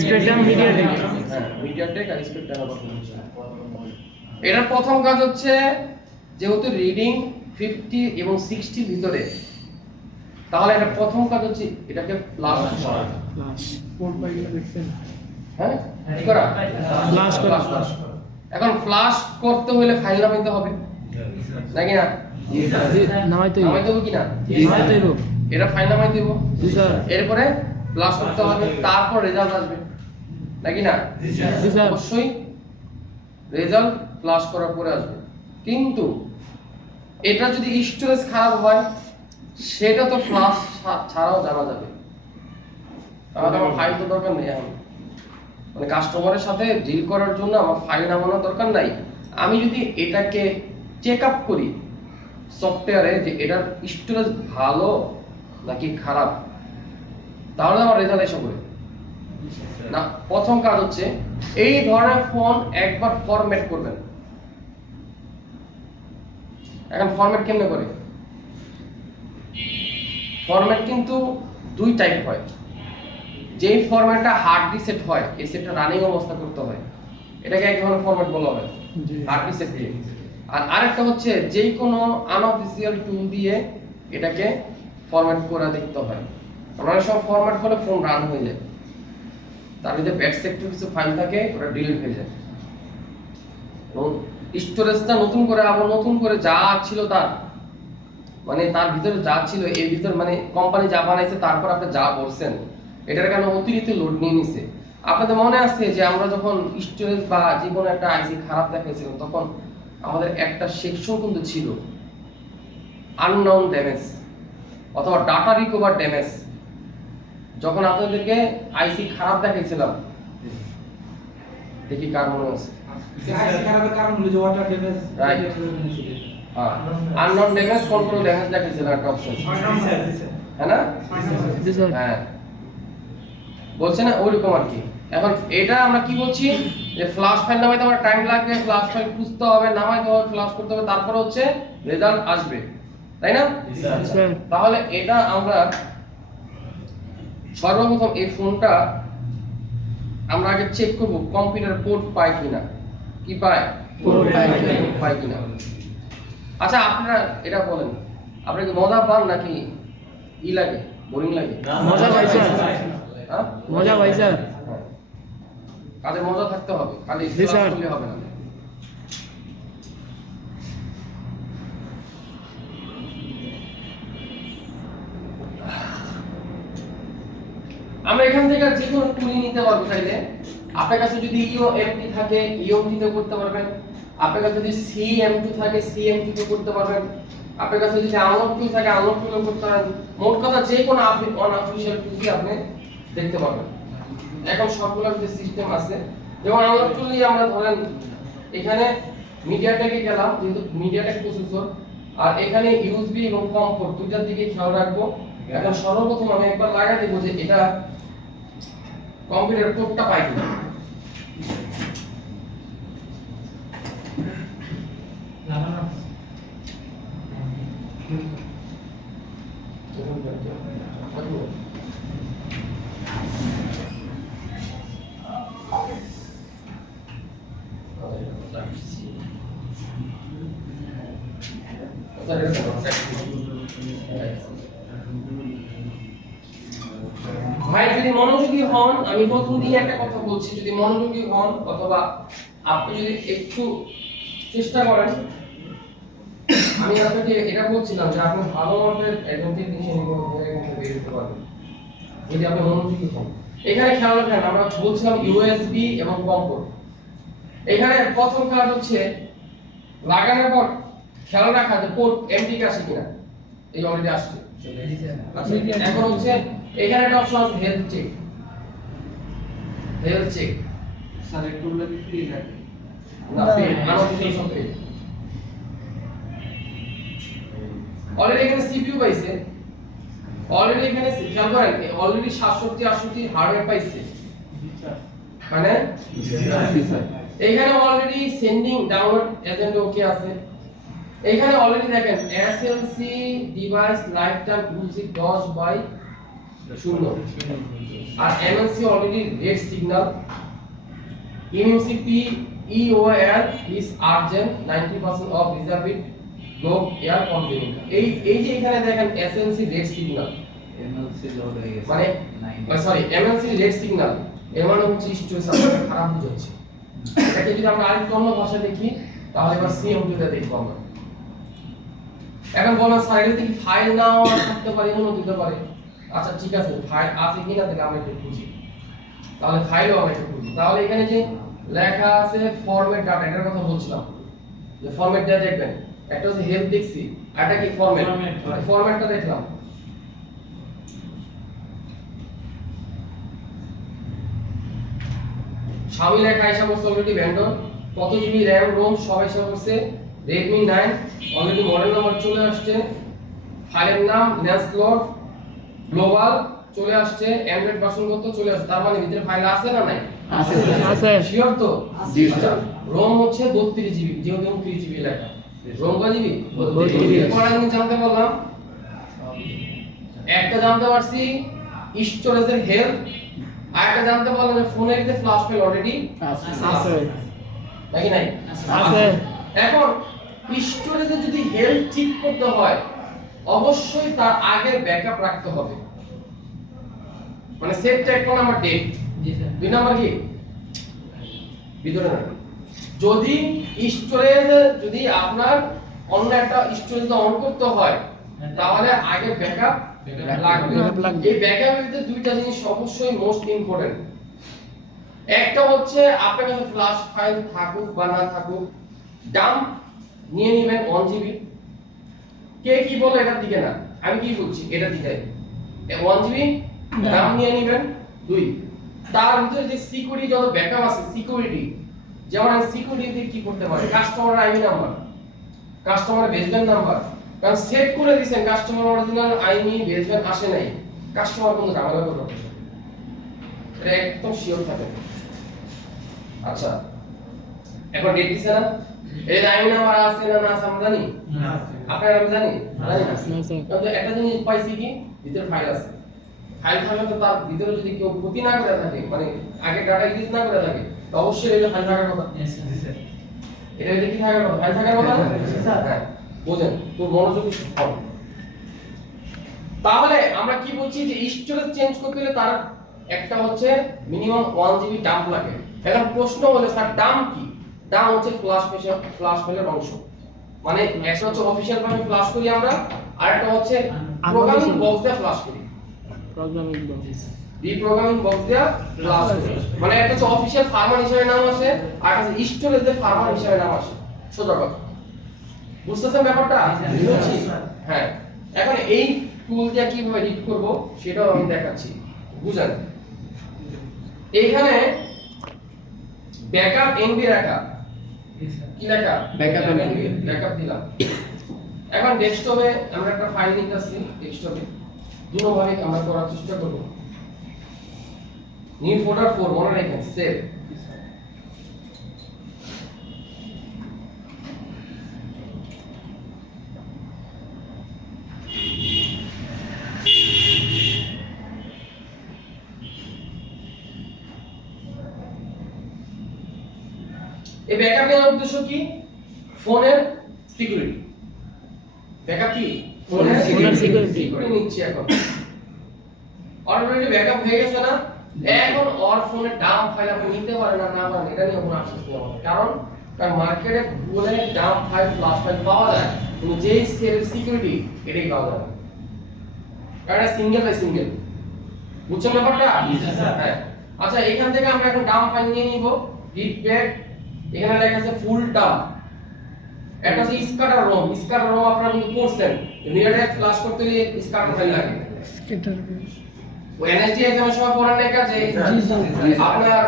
স্পেকট্রাম মিডিয়াটেক। হ্যাঁ মিডিয়াটেক আর স্পেকট্রাম কথা বলছিলাম। এটার প্রথম কাজ হচ্ছে যেহেতু রিডিং 50 এবং 60 ভিতরে, তাহলে এটা প্রথম কাজ হচ্ছে এটাকে ফ্লাশ করা। ফ্লাশ কোড পাইলে দেখছেন। হ্যাঁ কি করা? ফ্লাশ করা। এখন ফ্লাশ করতে হলে ফাইল নামাইতে হবে নাকি না? নামাইতে নামাইতে হবে কি না? নামাইতে হইব। এটা ফাইল নামাইতে হবে, জি স্যার। এরপরে ফ্লাশ করতে হবে, তারপর রেজাল্ট আসবে নাকি না? জি স্যার। অবশ্যই রেজাল্ট ফ্লাশ করার পরে আসবে, কিন্তু এটা যদি স্টোরেজ খারাপ হয় সেটা তো ফ্লাশ ছাড়াও জানা যাবে। তাহলে আমার ফাইল তো দরকার নেই, এখন মানে কাস্টমারের সাথে ডিল করার জন্য আমার ফাইল নামানোর দরকার নাই। আমি যদি এটাকে চেক আপ করি সফটওয়্যারে যে এটার স্টোরেজ ভালো নাকি খারাপ, তাহলে আমার রেজাল্ট এসে পড়ে না। প্রথম কাজ হচ্ছে এই ধরনের ফোন একবার ফরম্যাট করবেন। এখন ফরম্যাট কেমনে করে? ফরম্যাট কিন্তু দুই টাইপ হয়। যেই ফরম্যাটটা হার্ড রিসেট হয়, এই সেটটা রানিং অবস্থা করতে হয়, এটাকে এক ধরনের ফরম্যাট বলা হয় হার্ড রিসেট দিয়ে। আর আরেকটা হচ্ছে যেই কোনো আনঅফিসিয়াল টুল দিয়ে এটাকে ফরম্যাট করে দেখতে হয়। অনেক সময় ফরম্যাট করলে ফোন রান হয়ে যায়, তার ভিতরে ব্যাক সেক্টর কিছু ফাইল থাকে, ওটা ডিলিট হয়ে যায়, এবং স্টোরেজটা নতুন করে আবার নতুন করে যা ছিল তার মানে তার ভিতরে যা ছিল এর ভিতর মানে কোম্পানি যা বানাইছে তারপর আপনি যা বলছেন এটার কারণে অতিরিক্ত লোড নিয়ে নিছে। আপনাদের মনে আছে যে আমরা যখন স্টোরেজ বা যে কোনো একটা আইসি খারাপ দেখাইছিলাম তখন আমাদের একটা সেকশন কিন্তু ছিল আননোন ড্যামেজ অথবা ডাটা রিকভার ড্যামেজ। যখন আপনাদেরকে আইসি খারাপ দেখাইছিলাম, দেখি কার মনে আছে, রাইট, হ্যাঁ আননোন ড্যামেজ কন্ট্রোল ড্যামেজ দেখাইছিল একটা অপশন, হ্যাঁ না? জি স্যার। হ্যাঁ বলছে না ওইরকম আর কি। এখন এটা আমরা কি বলছি যে ফ্লাশ ফাইল নামাইতে আমার টাইম লাগবে, ফ্লাশ ফাইল খুঁজতে হবে, নামাইতে হবে, ফ্লাশ করতে হবে, তারপর হচ্ছে রেজাল্ট আসবে, তাই না? স্যার তাহলে এটা আমরা সর্বপ্রথম এই ফোনটা আমরা আগে চেক করব কম্পিউটার পোর্ট পায় কিনা। কি পায়? পোর্ট পায় কিনা। আচ্ছা আপনারা এটা বলেন, আপনারা কি মজা পান নাকি ই লাগে, বোরিং লাগে? মজা পাই স্যার, হ্যাঁ? মজা পাই স্যার। হ্যাঁ। কাজে মজা থাকতে হবে, খালি জি ক্লাস স্যার। করলে হবে না। আমরা এখান থেকে যে কোনো টুল নিতে পারবো চাইলে। আপনার কাছে যদি ইওএমটি থাকে ইওএমটি তে করতে পারবেন, আপনার কাছে যদি সিএমটি থাকে সিএমটি তে করতে পারবেন, আপনার কাছে যদি আনলক টুল থাকে আনলক টুলও করতে পারবেন। মোট কথা যে কোনো আপনি অনঅফিশিয়াল টুলই আপনি দেখতে পারবেন। এখন সবগুলোর যে সিস্টেম আছে, যেমন আনলক টুল নিয়ে আমরা ধরেন এখানে মিডিয়াটেকে গেলাম, যেহেতু মিডিয়াটেক প্রসেসর, আর এখানে ইউএসবি এবং কম পোর্ট দুইটার দিকে খেয়াল রাখবো। এখন সর্বপ্রথম আমি একবার লাগাই দেব যে এটা কম্পিউটার পোর্টটা পাই কিনা। ভাই যদি মনোযোগী হন, আমি প্রথম দিয়ে একটা কথা বলছি, যদি মনোযোগী হন অথবা আপনি যদি একটু চেষ্টা করেন, আমি আপনাকে এটা বলছিলাম যে আপনি ভালো মানের একজন টেকনিশিয়ান বের করতে পারবেন যদি আপনি মনোযোগী হন। এখানে খেয়াল রাখেন আমরা বলছিলাম ইউএসবি এবং কম পোর্ট। এখানে প্রথম কাজ হচ্ছে লাগানোর পর খেয়াল রাখা যে পোর্ট এমটি আসে কিনা। এই অলরেডি আসছে। আচ্ছা, এখন হচ্ছে এখানে একটা অপশন আছে health check. Health check sir একটু বলে ফ্রি লাগে না পেড আনঅফিশিয়াল সব পেড। অলরেডি এখানে সিপিইউ পাইছে, অলরেডি এখানে খেয়াল করেন অলরেডি 67 68 হার্ডওয়্যার পাইছে, মানে এখানে already sending download agent okay আছে। এখানে অলরেডি দেখেন SLC device lifetime using 10/0 আর MLC already red signal. MMCP EOL is urgent 90% of reserved low air conditioning। এই যে এখানে দেখেন SLC red signal MLC load হয়ে গেছে মানে সরি এমএলসি রেড সিগন্যাল এর মানে হচ্ছে স্টোরেজ খারাপ বুঝাচ্ছে। এটাকে যদি আমরা আরেকটু অন্য ভাষায় দেখি তাহলে এবার সিএমটিটা দেখব আমরা। এখন বলেন সাইডে থেকে ফাইল নাও থাকতে পারে, এমনও দিতে পারে। আচ্ছা ঠিক আছে, ফাইল আছে কিনা তাহলে আমরা একটু খুঁজি, তাহলে ফাইলও আমরা একটু খুঁজি। তাহলে এখানে যে লেখা আছে ফরম্যাট ডাটা, এটার কথা বলছিলাম যে ফরম্যাট ডাটা দেখবেন, একটা হচ্ছে হেল্প দেখছি, আর এটা কি ফরম্যাট, ফরম্যাটটা দেখলাম। শামিল লেখা এসে বলছে অলরেডি ভেন্ডর, কত জিবি র্যাম রোম সব এসে বলছে, Redmi 9 অলরেডি মডেল নাম্বার চলে আসছে, ফাইলের নাম নেসক্লোড গ্লোবাল চলে আসছে, অ্যান্ড্রয়েড ভার্সন কত চলে আসছে, তার মানে ভিতরে ফাইল আছে না নাই? আছে আছে শিওর তো? জি স্যার। রোম হচ্ছে 32 জিবি, যেহেতু 3 জিবি লেখা, রোম কত জিবি? 32 জিবি। এরপর আমি জানতে পারলাম, একটা জানতে পারছি স্টোরেজের হেলথ, আর একটা জানতে পারলাম যে ফোনের ভিতরে ফ্ল্যাশ ফাইল অলরেডি আছে নাকি নাই? আছে। এখন স্টোরেজে যদি হেলথ ঠিক করতে হয় অবশ্যই তার আগের ব্যাকআপ রাখতে হবে, মানে সেটটা এক নাম্বার ডেট, জি স্যার। দুই নাম্বার কি ভিতরে না। যদি স্টোরেজে যদি আপনার অন্য একটা স্টোরেজ অন করতে হয় তাহলে আগে ব্যাকআপ লাগবে। Backup লাগবে। এই ব্যাকআপের ভিতরে দুইটা জিনিস অবশ্যই মোস্ট ইম্পর্টেন্ট। একটা হচ্ছে আপনার কাছে ফ্ল্যাশ ফাইল থাকুক বা না থাকুক, ডাম্প নিয়ে নেবেন 1 জিবি। কে কি বলে এটার দিকে না, আমি কি বলছি এটার দিকে। 1 জিবি ডাম্প নিয়ে নেবেন। 2 তার ভিতরে যে সিকিউরিটি যত ব্যাকআপ আছে সিকিউরিটি, যেমন আমি সিকিউরিটিতে কি করতে পারি, customer ID number, customer basement number, কারণ সেট করে দিবেন কাস্টমার অরিজিনাল আইডি বেসমেন্ট আসে নাই, কাস্টমার কোনো ঝামেলা করবে না। এটা একদম শিওর থাকে। আচ্ছা এখন ডেট দিছে না, এই যে আইমি নাম্বার আছে না না আছে আমরা জানি, আপনারা আমি জানি জানি না। না স্যার। কিন্তু একটা জিনিস পাইছি কি ভিতরে ফাইল আছে, ফাইল থাকলে তো তার ভিতরে যদি কেউ ক্ষতি না করে থাকে, মানে আগে ডাটা ইউজ না করে থাকে, তো অবশ্যই এটা ফাইল থাকার কথা। এটা কি থাকার কথা? ফাইল থাকার কথা না? হ্যাঁ বুঝেন, তো মনোযোগী হন। তাহলে আমরা কি বলছি যে স্টোরেজ চেঞ্জ করতে হলে তার একটা হচ্ছে মিনিমাম 1 জিবি ডাম্প লাগে। এখন প্রশ্ন হলো স্যার ডাম্প কি? ডাম্প হচ্ছে ফ্ল্যাশ ফাইলের অংশ, মানে একটা হচ্ছে অফিশিয়াল ভাবে ফ্ল্যাশ করি আমরা, আর একটা হচ্ছে প্রোগ্রামিং বক্স দিয়ে ফ্ল্যাশ করি, প্রোগ্রামিং বক্স। রিপ্রোগ্রামিং বক্স দিয়ে ফ্ল্যাশ করি। মানে একটা হচ্ছে অফিশিয়াল ফার্মার হিসেবে নাম আসে, আর একটা হচ্ছে স্টোরেজ দিয়ে ফার্মার হিসেবে নাম আসে। সোজা কথা, বুঝতেছেন ব্যাপারটা? বুঝছি। হ্যাঁ, এখন এই টুল দিয়ে কিভাবে রিড করব সেটাও আমি দেখাচ্ছি, বুঝেন। এইখানে ব্যাকআপ এনবি রাখা, কি লেখা? Backup NB ব্যাকআপ দিলাম। এখন ডেস্কটপে আমরা একটা ফাইল নিতেছি, ডেস্কটপে দুটোভাবে আমরা করার চেষ্টা করব। নিউ ফোল্ডার 4 মনে রাখেন, সেভ। এই ব্যাকআপ নেওয়ার উদ্দেশ্য কি? ফোনের সিকিউরিটি। ব্যাকআপ কি? ফোনের security। সিকিউরিটি নিচ্ছি এখন। অলরেডি ব্যাকআপ হয়ে গেছে না? এখন ওর ফোনে ডাম্প ফাইল আপনি নিতে পারেন না পারেন এটা নিয়ে কোনো আফসোস নেই আমাদের। কারণ মার্কেটে গুগলে ডাম্প ফাইল ফ্ল্যাশ ফাইল পাওয়া যায়, কিন্তু যেই সেলের সিকিউরিটি এটাই পাওয়া যায় না। কারণ এটা সিঙ্গেল বাই সিঙ্গেল। বুঝছেন ব্যাপারটা? হ্যাঁ। আচ্ছা এখান থেকে আমরা এখন ডাম্প ফাইল নিয়ে নিব, রিড ব্যাক। এখানে লেখা আছে ফুল ডাম্প। এটা হচ্ছে স্ক্যাটার রোম আপনারা কিন্তু পড়ছেন, রিডাইরেক্ট ফ্ল্যাশ করতে গেলে স্ক্যাটার ফাইল লাগে। ও এনএসডি এক্সামের সময় পড়ার লেখা যে আপনার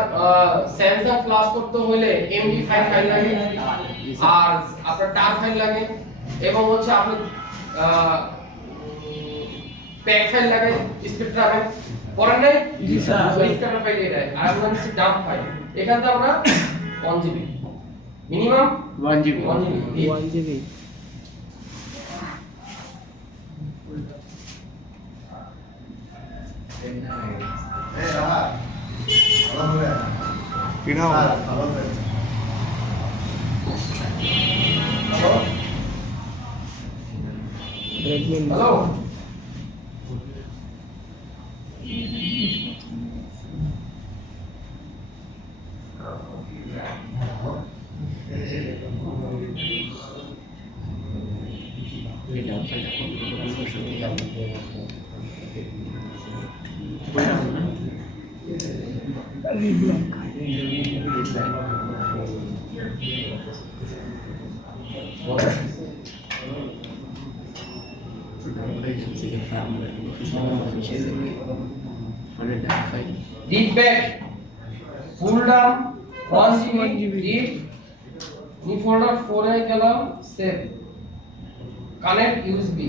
স্যামসাং ফ্ল্যাশ করতে হলে এমডি5 ফাইল লাগে, আর আপনার টার ফাইল লাগে, এবং হচ্ছে আপনার প্যাক ফাইল লাগে, স্পেকট্রামে পড়ার নাই। জি স্যার। ওই স্ক্যাটার ফাইল এটা, আর আমরা হচ্ছে ডাম্প ফাইল। এখান থেকে আমরা 1 GB minimum 1 GB 1 GB 1 GB. Redmi hello এটা ফাইলটা read back full dump 1 1 GB GB read new folder 4 এ গেলাম save connect USB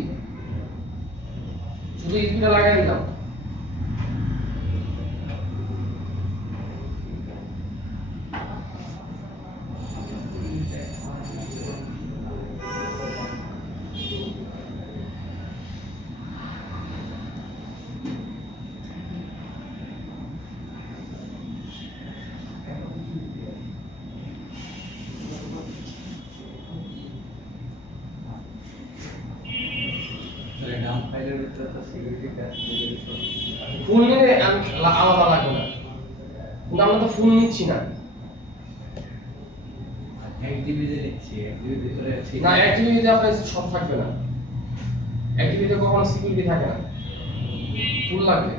শুধু USB টা লাগাই দিলাম ডাউন ফাইলের ভিতরে তো সিকিউরিটি প্যাচ ফুল নিলে আলাদা লাগবে না কিন্তু আমরা তো ফুল নিচ্ছি না অ্যাক্টিভিটি নিচ্ছি অ্যাক্টিভিটি ভিতরে আছে না অ্যাক্টিভিটিতে আপনার সব থাকবে না অ্যাক্টিভিটিতে কখনো সিকিউরিটি থাকে না ফুল লাগবে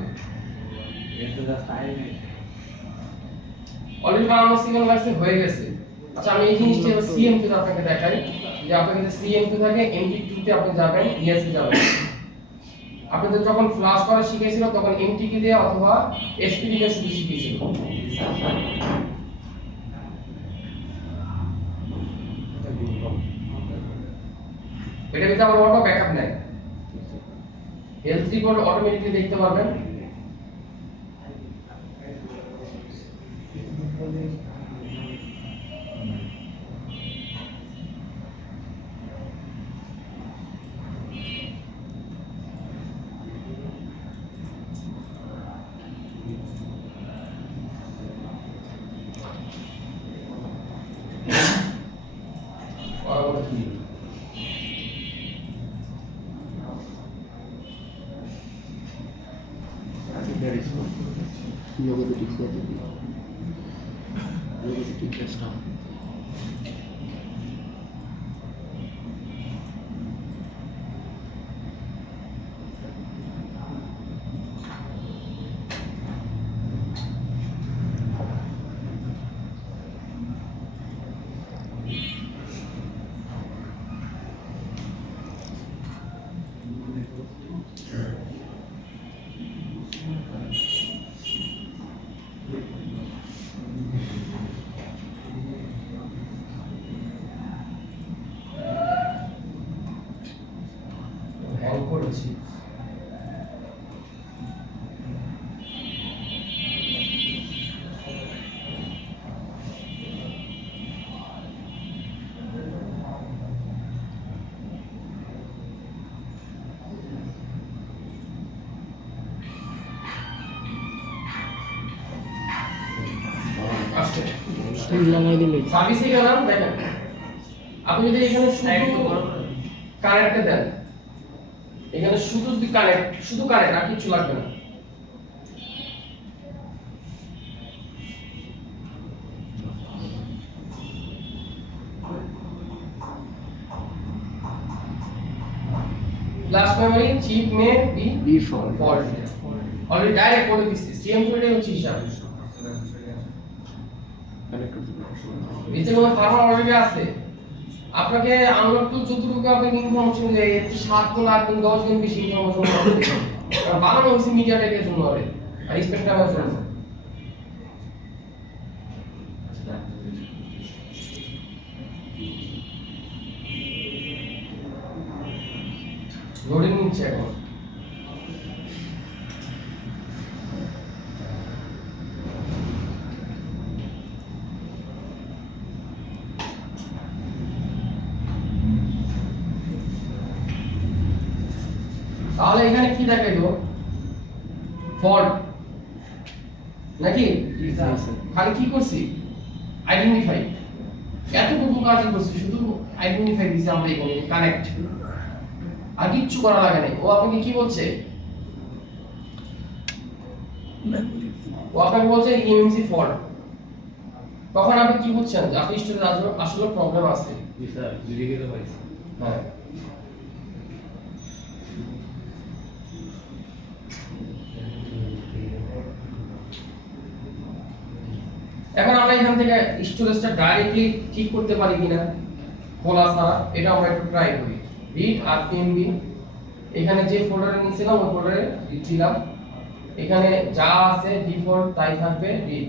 এটা দা ফাইল অলরেডি আমার সিগন্যাল লাগছে হয়ে গেছে আচ্ছা আমি এই জিনিসটা সিএম2 তে আপনাকে দেখাই যে আপনার কাছে সিএম2 থাকে এমটি2 তে আপনি যাবেন ইএসপি যাবেন আপনি তো যখন ফ্ল্যাশ করা শিখেছিল তখন এমটিকে দিয়ে অথবা এসপিডি দিয়ে শুধু শিখেছিল এটা কিন্তু আবার অটো ব্যাকআপ নেয় হেলথ রিপোর্ট অটোমেটিক্যালি দেখতে পারবেন number 3 There is one. Logo the ticket. Logo the ticket stop. Hang করেছি। আসছে লাগাই দিলে সার্ভিসে গেলাম, দেখেন আপনি যদি এখানে শুধু কানেক্টে দেন, এখানে শুধু যদি শুধু কানেক্ট আর কিছু লাগবে না। फ्लैश मेमोरी चिप में भी B4 फॉल्ट অলরেডি ডাইরেক্ট করে দিচ্ছি, সিএম কোডে হচ্ছে হিসাব। কানেক্ট করতে নিচে কোনো ফার্মার অলরেডি আছে, আপনাকে আনলক টু যতটুকু আপনাকে ইনফরমেশন দেয় এর 7 গুণ 8 গুণ 10 গুণ বেশি ইনফরমেশন পাবেন। কারণ বানানো হচ্ছে মিডিয়াটেকের জন্য আর স্পেকট্রামের জন্য। লোডিং নিচ্ছে এখন। তাহলে এখানে কি দেখাইলো? ফল্ট নাকি? খালি কি করছি? আইডেন্টিফাই। এতটুকু কাজই করছি, শুধু আইডেন্টিফাই দিছি আমরা এখানে কানেক্ট। আর কিচ্ছু করা লাগে নাই। ও আপনাকে কি বলছে? ও আপনাকে বলছে ইএমসি ফল্ট। তখন আপনি কি বুঝছেন যে আপনি স্টোরেজ আসলে প্রবলেম আছে। জি স্যার, লিখে তো পাইছি। হ্যাঁ, এখন আমরা এখান থেকে স্টোরেজটা ডাইরেক্টলি ঠিক করতে পারি কিনা খোলা ছাড়া, এটা আমরা একটু ট্রাই করি। রিড আরপিএমবি, এখানে যে ফোল্ডারে নিয়েছিলাম ওই ফোল্ডারে রিড দিলাম, এখানে যা আছে ডিফল্ট তাই থাকবে রিড।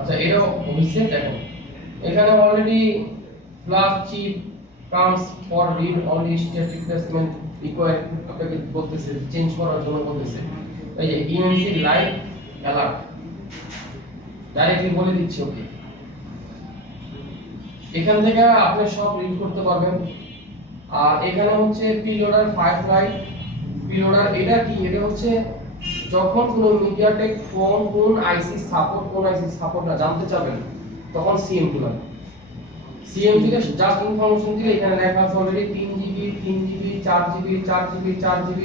আচ্ছা, এটাও হইছে। দেখেন এখানে already flash chip comes for read only state replacement required, আপনাকে বলতেছে চেঞ্জ করার জন্য বলতেছে। এই যে ইএমসি লাইভ অ্যালার্ট ডাইরেক্টলি বলে দিচ্ছে ওকে। এখান থেকে আপনি সব রিড করতে পারবেন। আর এখানে হচ্ছে প্রিলোডার 5 লাইট প্রিলোডার, এটা কি? এটা হচ্ছে যখন কোনো মিডিয়াটেক ফোন কোন আইসি সাপোর্ট না জানতে চাবেন তখন সিএম2 লাগবে। সিএম2 তে জাস্ট ইনফরমেশন দিলে এখানে লেখা আছে already 3GB 3GB 4GB 4GB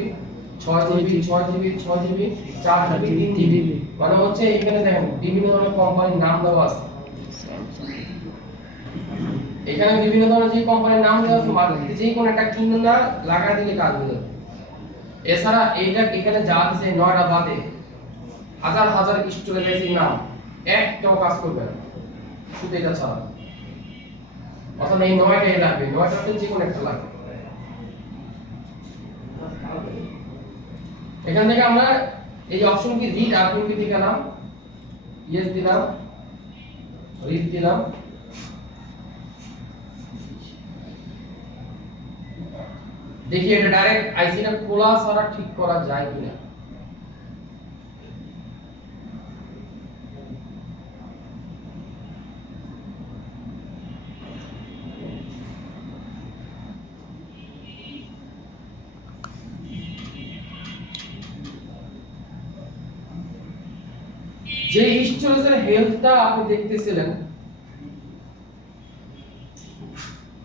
4GB 6GB 6GB 6GB 4GB 3GB, মানে হচ্ছে এখানে দেখেন বিভিন্ন ধরনের কোম্পানির নাম দেওয়া আছে। এখানে বিভিন্ন ধরনের যে কোম্পানির নাম দেওয়া আছে, মার্কেটে যে কোনো একটা কিনে না লাগা দিলে কাজ হয়ে যাবে। এছাড়া এইটা এখানে যা আছে 9টা বাদে হাজার হাজার স্টোরেজের নাম একটাও কাজ করবে না, শুধু এটা ছাড়া। অর্থাৎ এই 9টাই লাগবে, 9টাতে যে কোনো একটা লাগবে। এখান থেকে আমরা এই অপশন কি রিড আরপিএমবি দিয়ে গেলাম, ইয়েস দিলাম, রিড দিলাম। দেখি এটা ডাইরেক্ট আইসিটা খোলা ছাড়া ঠিক করা যায় কিনা। যে স্টোরেজের হেলথটা আপনি দেখতেছিলেন,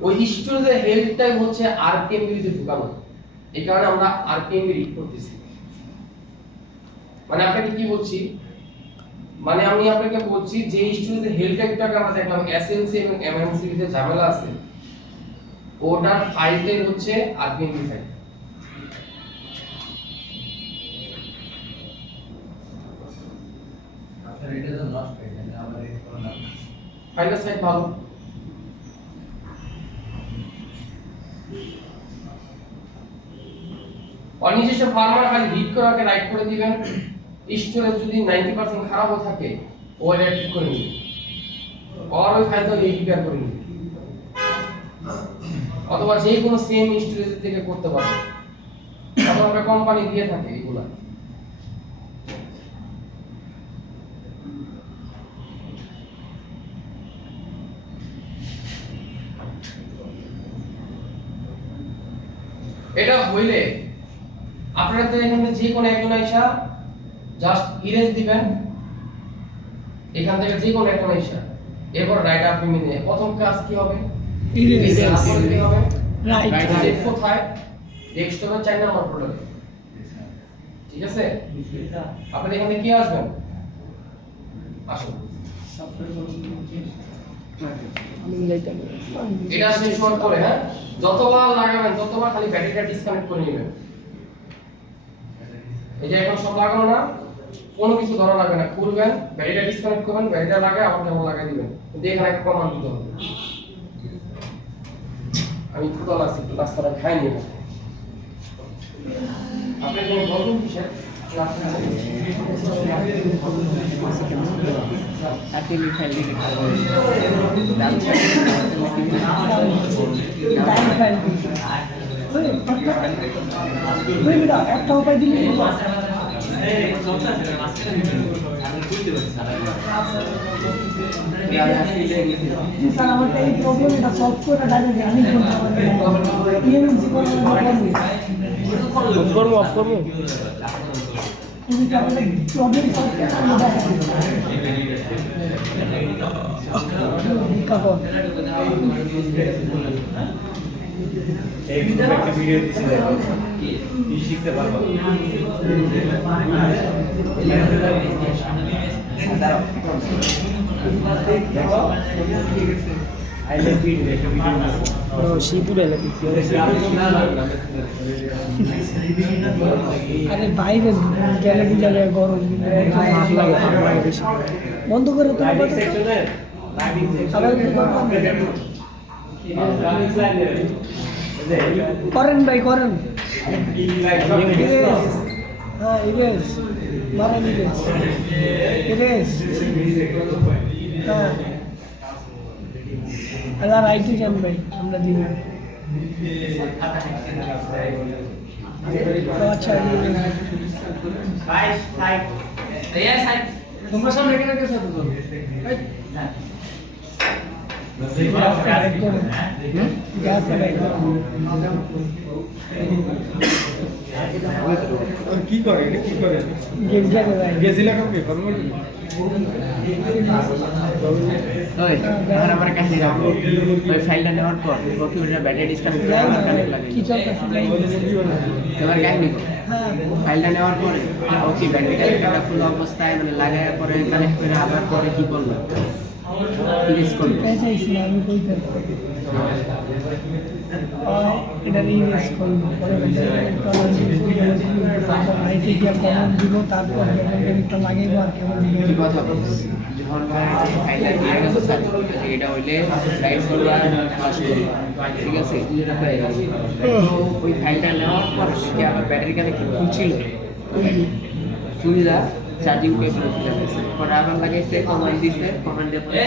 ওই স্টোরেজের হেলথটাই হচ্ছে আরপিএম বিতে ঢুকানো। এই কারণে আমরা আরপিএম রিড করতেছি। মানে আপনাকে কি বলছি, মানে আমি আপনাকে বলছি যে স্টোরেজের হেলথটাকে আমরা দেখলাম এসএলসি এবং এমএনসি এর যে ঝামেলা আছে, ওটার ফাইলটাই হচ্ছে আরপিএম ফাইল। আপনার এটা তো নষ্ট হয়ে যায়, আবার এই করোনা। ফাইলটা সাইজ ভালো। নিজস্ব ফার্মার খালি হিট করে ওকে রাইট করে দিবেন। স্টোরেজ যদি 90% খারাপও থাকে ও এটা ঠিক করে নিবে, আর ওই ফাইলটা রিপেয়ার করে নিবে, অথবা যে কোনো সেম স্টোরেজ থেকে করতে পারবে, অথবা একটা কোম্পানি দিয়ে থাকে এগুলা। এটা হইলে আপনারা তো এখানে যে কোনো একজন আইসা জাস্ট ইরেজ দিবেন, এখান থেকে যে কোনো একজন আইসা, এরপর রাইট আপনি নিয়ে প্রথম কাজ কি হবে, Erase। তারপরে কি হবে, রাইট সেভ কোথায়, ডেস্কটপের 4 নাম্বার ফোল্ডারে। ঠিক আছে, আপনি এখানে কি আসবেন, আসুন এটা শেষ হওয়ার পরে, হ্যাঁ, যতবার লাগাবেন ততবার খালি ব্যাটারিটা ডিসকানেক্ট করে নেবেন। এই যে এখন সব লাগানো না, কোনো কিছু ধরা লাগবে না, খুলবেন, ব্যাটারিটা ডিসকানেক্ট করবেন, ব্যাটারিটা লাগায় আবার যেমন লাগাই দিবেন। কিন্তু এখানে একটা কমান্ড দিতে হবে। আমি ক্ষুধা লাগছে, একটু নাস্তাটা খাই নিয়ে আপনি কোনো বলবেন কি স্যার? আরপিএম ফাইল দিলে টাইম ফাইল ওই বেটা একটা উপায় দিলে জি স্যার, আমার এই প্রবলেম এটা সলভ করে ডাইরেক্ট আমি ইএমসি করে করবো অফ করবো। তুমি তাহলে প্রবলেম সলভ করে আমি কাপড় এই একটা ভিডিও দিছিল, কি শিখতে পারবো। দেখো আই লাভ ইউ একটা ভিডিও শিবুরে লাগে আরে বাইরে গেলে কি জায়গায় গরম ভাত লাগে বেশি। বন্ধ করে তো লাইভিং সেকশনে আবার কি করবেন? করেন ভাই করেন। ইরেজ, হ্যাঁ ইরেজ, মারেন ইরেজ, ইরেজ, হ্যাঁ আল্লাহ রাইটে যান ভাই, আমরা দিব। আচ্ছা তোমরা সামনে এখানে গেছো তো কি করে এটা কি করে গেম খেলে ভাই। গেছিলা কবে ফরমাল ওই আর আমার কাছে যাও, ওই ফাইলটা নেওয়ার পর ওকে ওটা ব্যাটারি ডিসকানেক্ট করে আমার কানেক্ট লাগে। কি চলতেছে ভাই? তোমার কাহিনী কো হ্যাঁ ফাইলটা নেওয়ার পরে ওকে ব্যাটারি কানেক্টরটা ফুল অবস্থায় মানে লাগানোর পরে কানেক্ট করে আবার পরে কি করলো, ইরেজ করলো। পেঁচাইছি না আমি কইতে এটা ইরেজ করবো, পরে রাইটে গিয়ে কমন দিব, তারপর ব্যাটারিটা লাগাইবো আর কেমন কি কথা বলছিস যখন ফাইলটা দিয়ে গেছে স্যার, এটা হইলে রাইট করবো আর পাস করবো, ঠিক আছে। তো ওই ফাইলটা নেওয়ার পর সে আবার ব্যাটারি কানেক্ট খুলছিল, সুবিধা চার্জিং কেবল লাগাইছে, পরে আবার লাগাইছে, কমান্ড দিছে, কমান্ডের পরে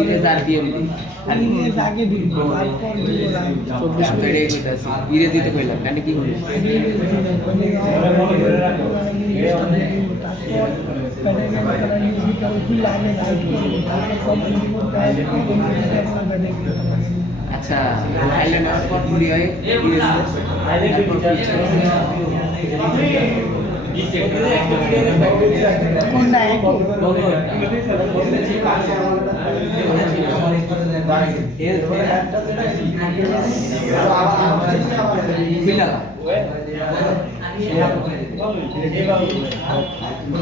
ইরেজ আর দিয়ে দিই আর ইরেজ আগে দিব, তারপর দিব রাইট। 24 মিনিটে দিতেছি ইরেজ দিতে কইলাম কেন কি হলো আচ্ছা। ফাইলটা নেওয়ার পর ঘুরে হয় ইরেজ কোনটা একই?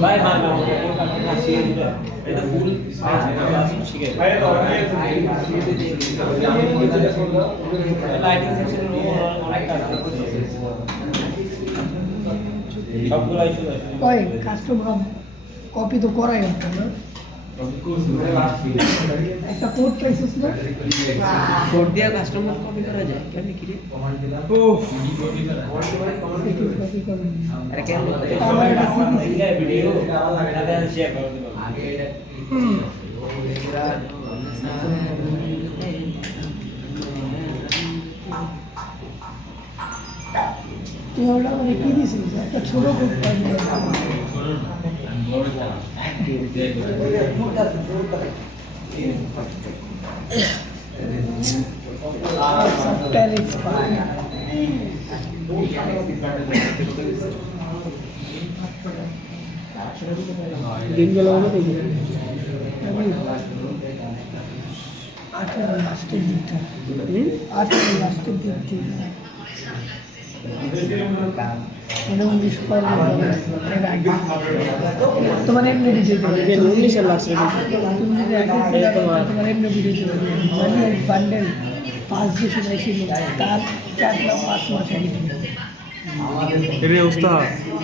ভাই মা না এটা ফুল শিখে লাইটিং সেকশনের অনেক কাজ সবগুলো আইছিল ওই কাস্টমার কপি তো করাই হতো না একটা কোড পাইছিস না কোড দিয়ে কাস্টমার কপি করা যায় কেমনে কি রে কপি করুন আরে কেমনে আমার এটা সিরিজ ভিডিও তাহলে শেয়ার করে দেব তুই ওটা মানে কি দিছিস একটা ছোট কোড পাইছিস সফটওয়্যার এক্সপার্ট দিনবেলা হলো দেখি আঠেরো লাস্টের দিকটা আঠেরো লাস্টের দিক থেকে মানে 19 পরে তোমার এমনি ভিডিও দেবে 19 লাস্টের তুমি যদি আগে তোমার এমনি ভিডিও দেবে মানে বান্ডেল 5 বছর ছিল তার 4 মাস 5 মাস আগে রে ওস্তাদ